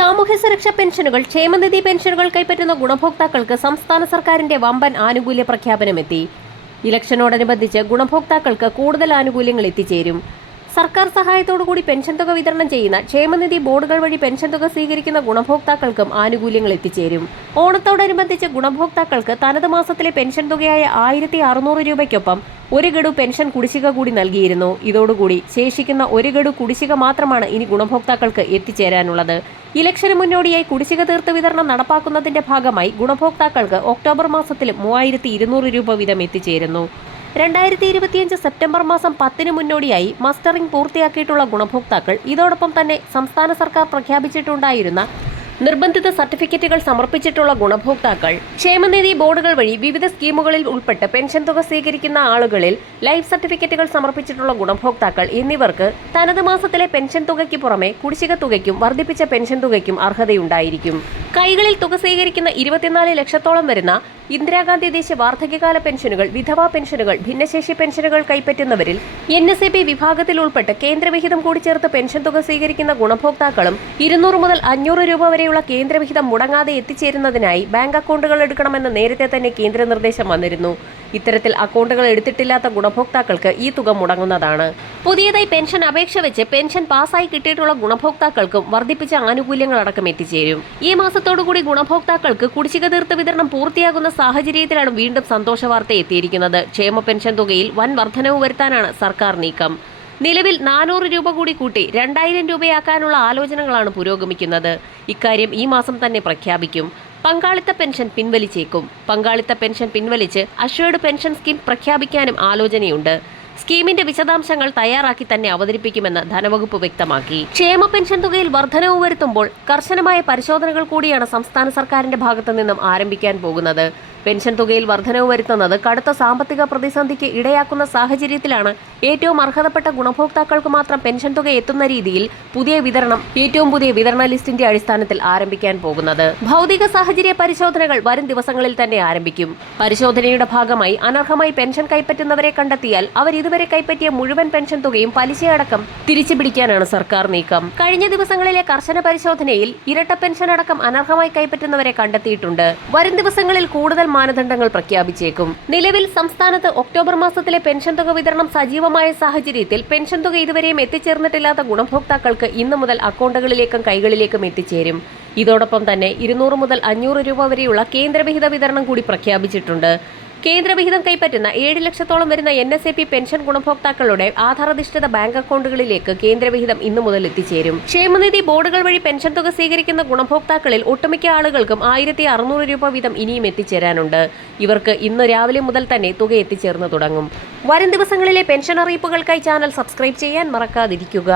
സാമൂഹ്യ സുരക്ഷാ പെൻഷനുകൾ, ക്ഷേമനിധി പെൻഷനുകൾ കൈപ്പറ്റുന്ന ഗുണഭോക്താക്കൾക്ക് സംസ്ഥാന സർക്കാരിന്റെ വമ്പൻ ആനുകൂല്യ പ്രഖ്യാപനമെത്തി. ഇലക്ഷനോടനുബന്ധിച്ച് ഗുണഭോക്താക്കൾക്ക് കൂടുതൽ ആനുകൂല്യങ്ങൾ എത്തിച്ചേരും. സർക്കാർ സഹായത്തോടുകൂടി പെൻഷൻ തുക വിതരണം ചെയ്യുന്ന ക്ഷേമനിധി ബോർഡുകൾ വഴി പെൻഷൻ തുക സ്വീകരിക്കുന്ന ഗുണഭോക്താക്കൾക്കും ആനുകൂല്യങ്ങൾ എത്തിച്ചേരും. ഓണത്തോടനുബന്ധിച്ച് ഗുണഭോക്താക്കൾക്ക് തനത് മാസത്തിലെ പെൻഷൻ തുകയായ 1600 രൂപയ്ക്കൊപ്പം ഒരു ഗഡു പെൻഷൻ കുടിശ്ശിക കൂടി നൽകിയിരുന്നു. ഇതോടുകൂടി ശേഷിക്കുന്ന ഒരു ഗഡു കുടിശ്ശിക മാത്രമാണ് ഇനി ഗുണഭോക്താക്കൾക്ക് എത്തിച്ചേരാനുള്ളത്. ഇലക്ഷന് മുന്നോടിയായി കുടിശ്ശിക തീർത്ത് വിതരണം നടപ്പാക്കുന്നതിന്റെ ഭാഗമായി ഗുണഭോക്താക്കൾക്ക് ഒക്ടോബർ മാസത്തിലും 3200 രൂപ വീതം എത്തിച്ചേരുന്നു. 2025 സെപ്റ്റംബർ മാസം 10-ന് മുന്നോടിയായി മസ്റ്ററിംഗ് പൂർത്തിയാക്കിയിട്ടുള്ള ഗുണഭോക്താക്കൾ ഇതോടൊപ്പം തന്നെ സംസ്ഥാന സർക്കാർ പ്രഖ്യാപിച്ചിട്ടുണ്ടായിരുന്ന നിർബന്ധിത സർട്ടിഫിക്കറ്റുകൾ സമർപ്പിച്ചിട്ടുള്ള ഗുണഭോക്താക്കൾ, ക്ഷേമനിധി ബോർഡുകൾ വഴി വിവിധ സ്കീമുകളിൽ ഉൾപ്പെട്ട് പെൻഷൻ തുക സ്വീകരിക്കുന്ന ആളുകളിൽ ലൈഫ് സർട്ടിഫിക്കറ്റുകൾ സമർപ്പിച്ചിട്ടുള്ള ഗുണഭോക്താക്കൾ എന്നിവർക്ക് തനത് മാസത്തിലെ പെൻഷൻ തുകയ്ക്ക് പുറമെ കുടിശ്ശിക തുകയ്ക്കും വർദ്ധിപ്പിച്ച പെൻഷൻ തുകയ്ക്കും അർഹതയുണ്ടായിരിക്കും. കൈകളിൽ തുക സ്വീകരിക്കുന്ന 24 ലക്ഷത്തോളം വരുന്ന ഇന്ദിരാഗാന്ധി ദേശീയ വാർദ്ധക്യകാല പെൻഷനുകൾ, വിധവാ പെൻഷനുകൾ, ഭിന്നശേഷി പെൻഷനുകൾ കൈപ്പറ്റുന്നവരിൽ NSAP വിഭാഗത്തിൽ ഉൾപ്പെട്ട് കേന്ദ്രവിഹിതം കൂടി ചേർത്ത് പെൻഷൻ തുക സ്വീകരിക്കുന്ന ഗുണഭോക്താക്കളും 200 മുതൽ 500 രൂപ വരെയുള്ള കേന്ദ്രവിഹിതം മുടങ്ങാതെ എത്തിച്ചേരുന്നതിനായി ബാങ്ക് അക്കൗണ്ടുകൾ എടുക്കണമെന്ന് നേരത്തെ തന്നെ കേന്ദ്ര നിർദ്ദേശം വന്നിരുന്നു. ഇത്തരത്തിൽ അക്കൗണ്ടുകൾ എടുത്തിട്ടില്ലാത്ത ഗുണഭോക്താക്കൾക്ക് ഈ തുക മുടങ്ങുന്നതാണ്. പുതിയതായി പെൻഷൻ അപേക്ഷ വെച്ച് പെൻഷൻ പാസ്സായി കിട്ടിയിട്ടുള്ള ഗുണഭോക്താക്കൾക്കും വർദ്ധിപ്പിച്ച ആനുകൂല്യങ്ങൾ അടക്കം എത്തിച്ചേരും. ഈ മാസത്തോടുകൂടി ഗുണഭോക്താക്കൾക്ക് കുടിശ്ശിക തീർത്ത് വിതരണം പൂർത്തിയാകുന്ന സാഹചര്യത്തിലാണ് വീണ്ടും സന്തോഷ വാർത്ത എത്തിയിരിക്കുന്നത്. ക്ഷേമ പെൻഷൻ തുകയിൽ വൻ വർധനവ് വരുത്താനാണ് സർക്കാർ നീക്കം. നിലവിൽ 400 രൂപ കൂടി കൂട്ടി 2000 രൂപയാക്കാനുള്ള ആലോചനകളാണ് പുരോഗമിക്കുന്നത്. ഇക്കാര്യം ഈ മാസം തന്നെ പ്രഖ്യാപിക്കും. പങ്കാളിത്ത പെൻഷൻ പിൻവലിച്ചേക്കും. പങ്കാളിത്ത പെൻഷൻ പിൻവലിച്ച് അഷ്വേർഡ് പെൻഷൻ സ്കീം പ്രഖ്യാപിക്കാനും ആലോചനയുണ്ട്. സ്കീമിന്റെ വിശദാംശങ്ങൾ തയ്യാറാക്കി തന്നെ അവതരിപ്പിക്കുമെന്ന് ധനവകുപ്പ് വ്യക്തമാക്കി. ക്ഷേമ പെൻഷൻ തുകയിൽ വർധനവ് വരുത്തുമ്പോൾ കർശനമായ പരിശോധനകൾ കൂടിയാണ് സംസ്ഥാന സർക്കാരിന്റെ ഭാഗത്തു നിന്നും ആരംഭിക്കാൻ പോകുന്നത്. പെൻഷൻ തുകയിൽ വർധനവ് വരുത്തുന്നത് കടുത്ത സാമ്പത്തിക പ്രതിസന്ധിക്ക് ഇടയാക്കുന്ന സാഹചര്യത്തിലാണ് ഏറ്റവും അർഹതപ്പെട്ട ഗുണഭോക്താക്കൾക്ക് മാത്രം പെൻഷൻ തുക എത്തുന്ന രീതിയിൽ പുതിയ വിതരണ ലിസ്റ്റിന്റെ അടിസ്ഥാനത്തിൽ ആരംഭിക്കാൻ പോകുന്നത്. ഭൗതിക സാഹചര്യ പരിശോധനകൾ വരും ദിവസങ്ങളിൽ തന്നെ ആരംഭിക്കും. പരിശോധനയുടെ ഭാഗമായി അനർഹമായി പെൻഷൻ കൈപ്പറ്റുന്നവരെ കണ്ടെത്തിയാൽ അവർ ഇതുവരെ കൈപ്പറ്റിയ മുഴുവൻ പെൻഷൻ തുകയും പലിശയടക്കം തിരിച്ചുപിടിക്കാനാണ് സർക്കാർ നീക്കം. കഴിഞ്ഞ ദിവസങ്ങളിലെ കർശന പരിശോധനയിൽ ഇരട്ട പെൻഷൻ അടക്കം അനർഹമായി കൈപ്പറ്റുന്നവരെ കണ്ടെത്തിയിട്ടുണ്ട്. വരും ദിവസങ്ങളിൽ കൂടുതൽ മാനദണ്ഡങ്ങൾ പ്രഖ്യാപിച്ചേക്കും. നിലവിൽ സംസ്ഥാനത്ത് ഒക്ടോബർ മാസത്തിലെ പെൻഷൻ തുക വിതരണം സജീവമായ സാഹചര്യത്തിൽ പെൻഷൻ തുക ഇതുവരെയും എത്തിച്ചേർന്നിട്ടില്ലാത്ത ഗുണഭോക്താക്കൾക്ക് ഇന്നു മുതൽ അക്കൗണ്ടുകളിലേക്കും കൈകളിലേക്കും എത്തിച്ചേരും. ഇതോടൊപ്പം തന്നെ 200 മുതൽ 500 രൂപ വരെയുള്ള കേന്ദ്രവിഹിത വിതരണം കൂടി പ്രഖ്യാപിച്ചിട്ടുണ്ട്. കേന്ദ്രവിഹിതം കൈപ്പറ്റുന്ന 7 ലക്ഷത്തോളം വരുന്ന NSAP പെൻഷൻ ഗുണഭോക്താക്കളുടെ ആധാരധിഷ്ഠിത ബാങ്ക് അക്കൗണ്ടുകളിലേക്ക് കേന്ദ്രവിഹിതം ഇന്നു മുതൽ എത്തിച്ചേരും. ക്ഷേമനിധി ബോർഡുകൾ വഴി പെൻഷൻ തുക സ്വീകരിക്കുന്ന ഗുണഭോക്താക്കളിൽ ഒട്ടുമിക്ക ആളുകൾക്കും 1600 രൂപ വീതം ഇനിയും എത്തിച്ചേരാനുണ്ട്. ഇവർക്ക് ഇന്ന് രാവിലെ മുതൽ തന്നെ തുക എത്തിച്ചേർന്ന് തുടങ്ങും. വരും ദിവസങ്ങളിലെ പെൻഷൻ അറിയിപ്പുകൾക്കായി ചാനൽ സബ്സ്ക്രൈബ് ചെയ്യാൻ മറക്കാതിരിക്കുക.